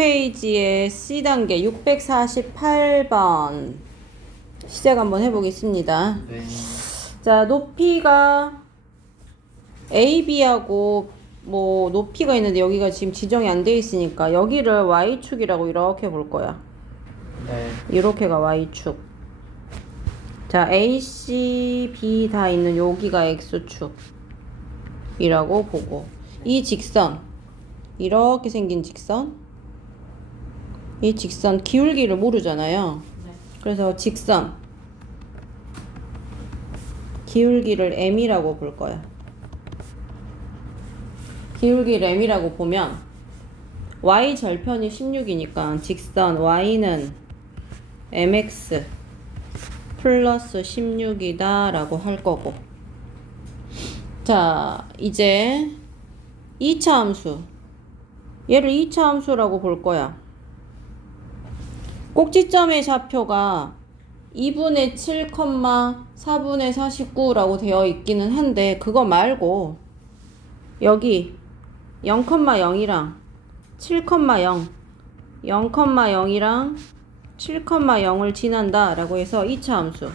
5페이지의 C단계 648번 시작 한번 해보겠습니다. 네. 자, 높이가 AB하고 뭐 높이가 있는데 여기가 지금 지정이 안 돼 있으니까 여기를 Y축이라고 이렇게 볼 거야. 네. 이렇게가 Y축. 자, A, C, B 다 있는 여기가 X축이라고 보고 이 직선 이렇게 생긴 직선 이 직선 기울기를 모르잖아요. 그래서 직선. 기울기를 m이라고 볼 거야. 기울기를 m이라고 보면 y 절편이 16이니까 직선 y는 mx 플러스 16이다 라고 할 거고. 자 이제 2차 함수. 얘를 2차 함수라고 볼 거야 꼭지점의 좌표가 2분의 7, 4분의 49라고 되어 있기는 한데 그거 말고 여기 0,0이랑 7,0 0,0이랑 7,0을 지난다 라고 해서 2차 함수.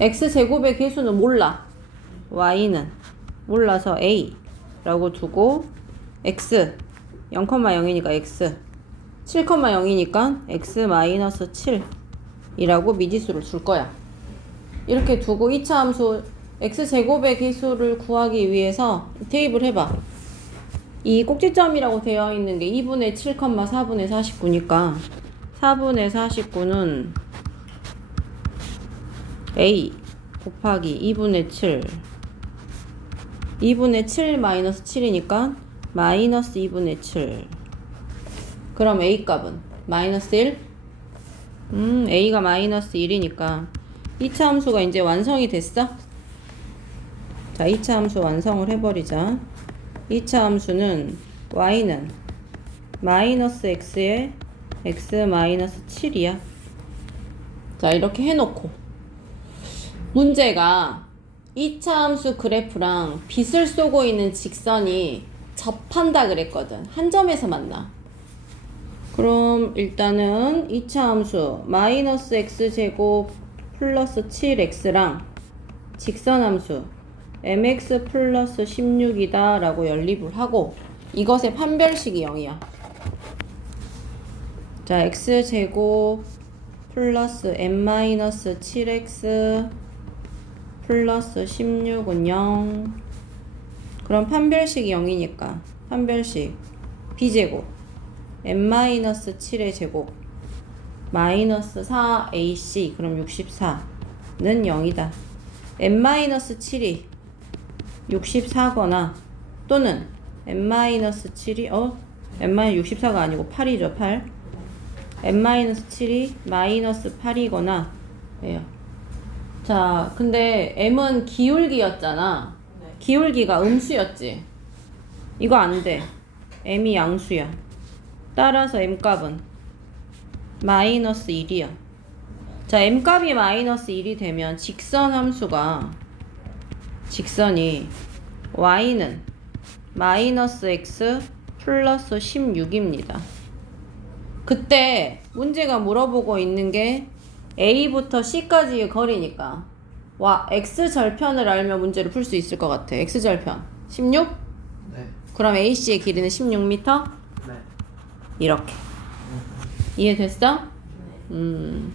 X제곱의 개수는 몰라. Y는 몰라서 a 라고 두고 x 0,0이니까 x 7,0이니까 x 마이너스 7이라고 미지수를 줄 거야. 이렇게 두고 2차 함수 x제곱의 개수를 구하기 위해서 테이블 해봐. 이 꼭지점이라고 되어 있는 게 2분의 7, 4분의 49니까 4분의 49는 a 곱하기 2분의 7 2분의 7 마이너스 7이니까 마이너스 2분의 7 그럼 a 값은 마이너스 1? 음 a가 마이너스 1이니까 2차 함수가 이제 완성이 됐어? 자 2차 함수 완성을 해버리자 2차 함수는 y는 마이너스 x에 x 마이너스 7이야 자 이렇게 해놓고 문제가 2차 함수 그래프랑 빛을 쏘고 있는 직선이 접한다 그랬거든. 한 점에서 만나. 그럼 일단은 2차 함수 마이너스 x제곱 플러스 7x랑 직선 함수 mx 플러스 16이다 라고 연립을 하고 이것의 판별식이 0이야. 자 x제곱 플러스 m 마이너스 7x 플러스 16은 0 그럼 판별식이 0이니까 판별식 b제곱 n-7의 제곱 마이너스 4ac 그럼 64는 0이다. N-7이 64거나 또는 n-7이 어? n-64가 아니고 8이죠 8 n-7이 마이너스 8이거나 예요 자 근데 m은 기울기였잖아 기울기가 음수였지. 이거 안 돼. m이 양수야. 따라서 m 값은 마이너스 1이야. 자, m 값이 마이너스 1이 되면 직선 함수가 직선이 y는 마이너스 x 플러스 16입니다. 그때 문제가 물어보고 있는 게 a부터 c까지의 거리니까 와, x절편을 알면 문제를 풀 수 있을 것 같아. x절편. 16? 네. 그럼 AC의 길이는 16m? 네. 이렇게. 이해됐어? 음.